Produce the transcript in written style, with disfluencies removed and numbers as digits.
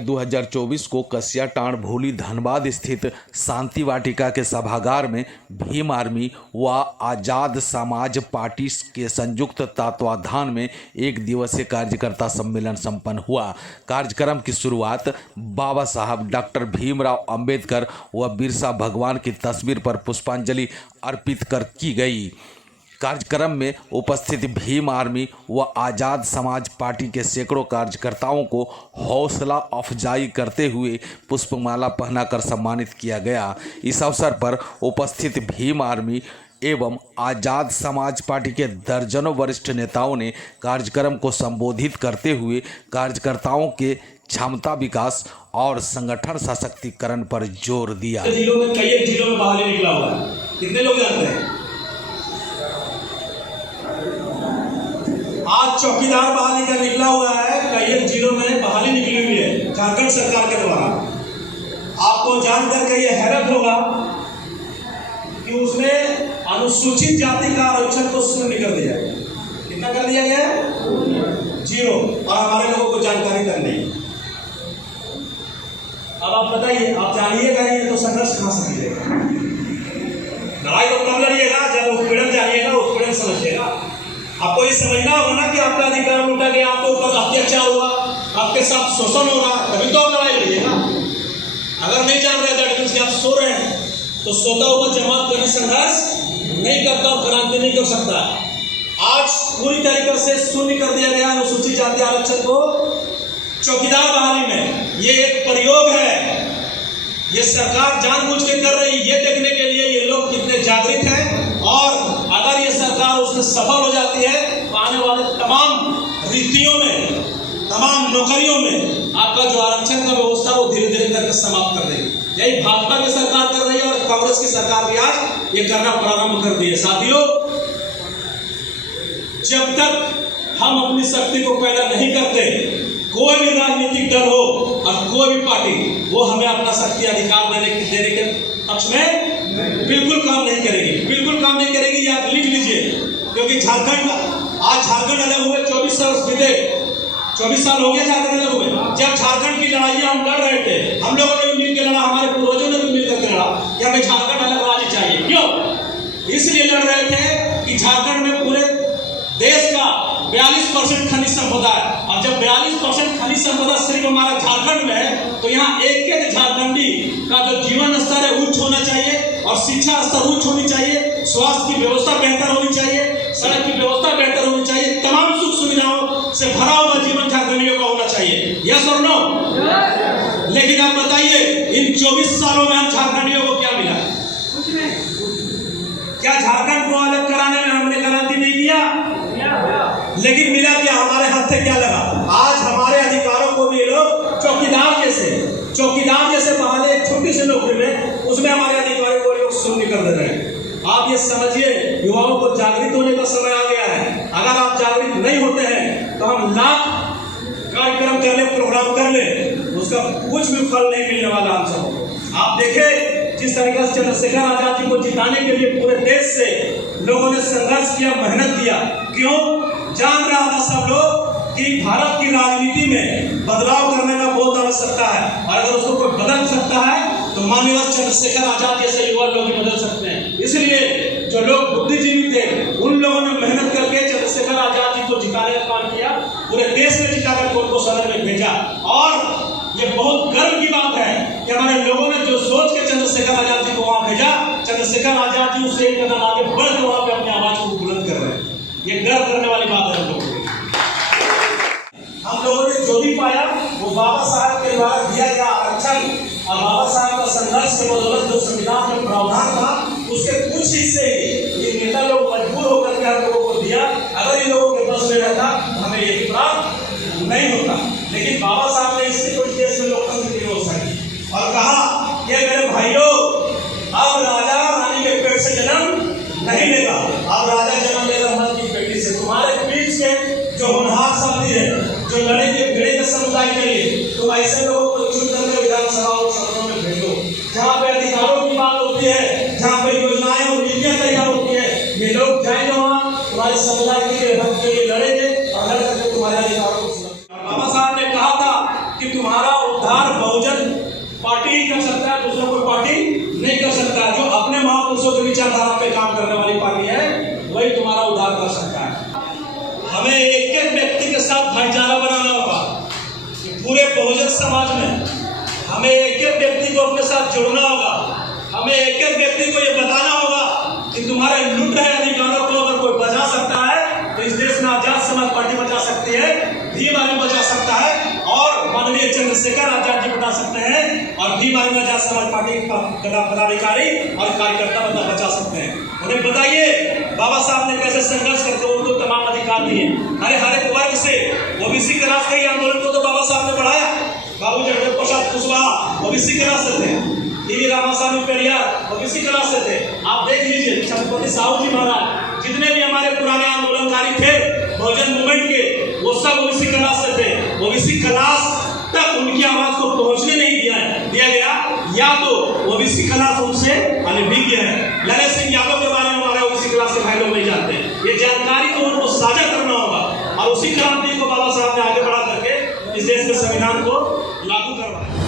2024 को कसियाटांड़ भोली धनबाद स्थित शांति वाटिका के सभागार में भीम आर्मी व आजाद समाज पार्टी के संयुक्त तत्वाधान में एक दिवसीय कार्यकर्ता सम्मेलन संपन्न हुआ। कार्यक्रम की शुरुआत बाबा साहब डॉक्टर भीमराव अंबेडकर व बिरसा भगवान की तस्वीर पर पुष्पांजलि अर्पित कर की गई। कार्यक्रम में उपस्थित भीम आर्मी व आज़ाद समाज पार्टी के सैकड़ों कार्यकर्ताओं को हौसला अफजाई करते हुए पुष्पमाला पहनाकर सम्मानित किया गया। इस अवसर पर उपस्थित भीम आर्मी एवं आज़ाद समाज पार्टी के दर्जनों वरिष्ठ नेताओं ने कार्यक्रम को संबोधित करते हुए कार्यकर्ताओं के क्षमता विकास और संगठन सशक्तिकरण पर जोर दिया। जिलों में कई जिलों में बहाली निकला हुआ है, कितने लोग जानते हैं? आज चौकीदार बहाली का निकला हुआ है, कई जिलों में बहाली निकली हुई है झारखंड सरकार के द्वारा। आपको जानकर के ये हैरत होगा कि उसने अनुसूचित जाति का आरक्षण को शून्य कर दिया है। कितना कर दिया गया? 0। और हमारे लोगों को जानकारी तक नहीं। अब आप बताइए, आप जानिएगा ये तो संघर्ष कहां से मिलेगा? लड़ाई तो तब लड़िएगा जब उत्पीड़न जानिएगा, उत्पीड़न समझिएगा। आपको ये समझना होगा ना कि आपका अधिकार लूटा गया, आपके ऊपर अत्याचार हुआ, आपके साथ शोषण हो रहा, तभी तो आप लड़ाई लड़िएगा। अगर नहीं जान रहे दैट आप सो रहे हैं तो सोता हुआ जमात कभी संघर्ष नहीं करता और क्रांति नहीं कर सकता। आज पूरी तरीके से शून्य कर दिया गया अनुसूचित जाति आरक्षण को चौकीदार बहाली में। ये एक प्रयोग है, ये सरकार जानबूझ के कर रही है, ये देखने के लिए ये लोग कितने जागृत हैं। और अगर ये सरकार उसमें सफल हो जाती है तो आने वाले तमाम रीतियों में, तमाम नौकरियों में आपका जो आरक्षण का व्यवस्था वो धीरे धीरे करके समाप्त कर देगी। यही भाजपा की सरकार कर रही है और कांग्रेस की सरकार भी आज ये करना प्रारंभ कर दी है। साथियों, जब तक हम अपनी शक्ति को पैदा नहीं करते, कोई भी राजनीतिक दल हो और कोई भी पार्टी, वो हमें अपना शक्ति अधिकार देने के पक्ष में बिल्कुल काम नहीं करेगी, बिल्कुल काम नहीं करेगी। ये आप लिख लीजिए, क्योंकि झारखंड, आज झारखंड अलग हुए 24 साल बीते, 24 साल हो गया झारखंड अलग हुए। जब झारखंड की लड़ाइयां हम लड़ रहे थे, हम लोगों ने भी मिलकर लड़ा, हमारे पूर्वजों ने भी मिलकर लड़ा कि हमें झारखंड अलग राज्य चाहिए। क्यों? इसलिए लड़ रहे थे कि झारखंड में पूरे देश का 42% खनिज संपदा है, और जब 42% खनिज संपदा सिर्फ हमारा झारखंड में है तो यहाँ एक झारखंडी का जो जीवन स्तर है उच्च होना चाहिए, और शिक्षा स्तर उच्च होनी चाहिए, स्वास्थ्य की व्यवस्था बेहतर होनी चाहिए, सड़क की व्यवस्था बेहतर होनी चाहिए, तमाम सुख सुविधाओं से भरा हुआ जीवन झारखंडियों का होना चाहिए। यस और नो? लेकिन आप बताइए, इन 24 सालों में हम झारखंडियों को क्या मिला? क्या झारखंड को अलग कराने में हमने क्रांति नहीं किया? लेकिन मिला क्या? हमारे हाथ से क्या लगा? आज हमारे अधिकारों को भी लोग चौकीदार जैसे बहाले एक छोटी सी नौकरी में, उसमें हमारे अधिकारों को लोग शून्य कर दे रहे हैं। आप ये समझिए, युवाओं को जागृत होने का समय आ गया है। अगर आप जागृत नहीं होते हैं तो हम लाख कार्यक्रम कर ले, प्रोग्राम कर ले, उसका कुछ भी फल नहीं मिलने वाला हम सबको। आप देखें जिस तरीके से चंद्रशेखर आजाद जी को जिताने के लिए पूरे देश से लोगों ने संघर्ष किया, मेहनत किया। क्यों? जान रहा था सब लोग कि भारत की राजनीति में बदलाव करने का बहुत आवश्यकता है, और अगर उसको कोई बदल सकता है तो माननीय चंद्रशेखर आजाद जैसे युवा लोग ही बदल सकते हैं। इसलिए जो लोग बुद्धिजीवी थे, उन लोगों ने मेहनत करके चंद्रशेखर आजाद जी को जिताने का काम किया, पूरे देश में जिताकर उनको सदन में भेजा। और ये बहुत गर्व की बात है कि हमारे लोगों ने जो सोच के चंद्रशेखर आजाद जी को वहां भेजा, चंद्रशेखर आजाद जी उससे एक कदम आगे बढ़ के वहां पे अपनी आवाज को बुलंद कर रहे हैं। ये गर्व करने वाली बात है। हम लोगों ने जो भी पाया वो बाबा साहब के द्वारा दिया गया आरक्षण, और बाबा साहब का संघर्ष के बदौलत जो संविधान में प्रावधान था, उसके कुछ हिस्से ये नेता लोग मजबूर होकर के हम लोगों को दिया। अगर इन लोगों के बस में रहता तो हमें ये प्राप्त नहीं होता। लेकिन बाबा साहब ने इसलिए कोई देश में लोकतंत्र की व्यवस्था की और कहा कि मेरे भाइयों, अब राजा रानी के पेट से जन्म नहीं लेगा, अब राजा जन्म लेगा मन की बेटी से। तुम्हारे बीच के जो होनहार साथी है, जो लड़ेंगे भिड़ेंगे समुदाय के लिए, तुम ऐसे लोगों को चुन करके विधानसभा और सदनों में भेजो, जहाँ पे अधिकारों की बात होती है, जहाँ पे योजनाएं और नीतियां तैयार होती है। ये लोग जाएंगे वहाँ, तुम्हारे समुदाय के हक के लिए लड़ेंगे और लड़ करके तुम्हारे अधिकारों को। बाबा साहब ने कहा था कि तुम्हारा उद्धार वही तुम्हारा उद्धार कर सकता है। हमें एक एक व्यक्ति के साथ भाईचारा बनाना होगा कि पूरे बहुजन समाज में हमें एक एक व्यक्ति को अपने साथ जोड़ना होगा। हमें एक एक व्यक्ति को ये बताना होगा कि तुम्हारे लूट रहे अधिकारों को अगर कोई बचा सकता है तो इस देश में आजाद समाज पार्टी बचा सकती है, भीम आर्मी बचा सकता है और माननीय चंद्रशेखर आजाद जी बता सकते हैं और भीम आर्मी आजाद समाज पार्टी के पदाधिकारी और कार्यकर्ता बचा सकते हैं। उन्हें बताइए बाबा साहब ने कैसे संघर्ष करके उनको तमाम अधिकार दिए। अरे हर एक वर्ग से ओबीसी के राष्ट्र के आंदोलन को तो बाबा साहब ने बढ़ाया। बाबू जगदेव प्रसाद कुशवाहा ओबीसी के रास्ते थे, टीवी रामास्वामी पेरियार ओबीसी के रास्ते थे। आप देख लीजिए छत्रपति साहू जी महाराज, जितने भी हमारे पुराने आंदोलनकारी थे बहुजन मूवमेंट के, वो सब ओबीसी के रास्ते थे। ओबीसी क्लास तक उनकी आवाज को पहुंचने नहीं दिया गया, या तो ओबीसी क्लास उनसे अनभिज्ञ है। ललन सिंह यादव के बारे में हमारे ओबीसी क्लास के भाई लोग नहीं जानते। ये जानकारी को उनको साझा करना होगा और उसी क्रांति को बाबा साहब ने आगे बढ़ा करके इस देश के संविधान को लागू करवाया।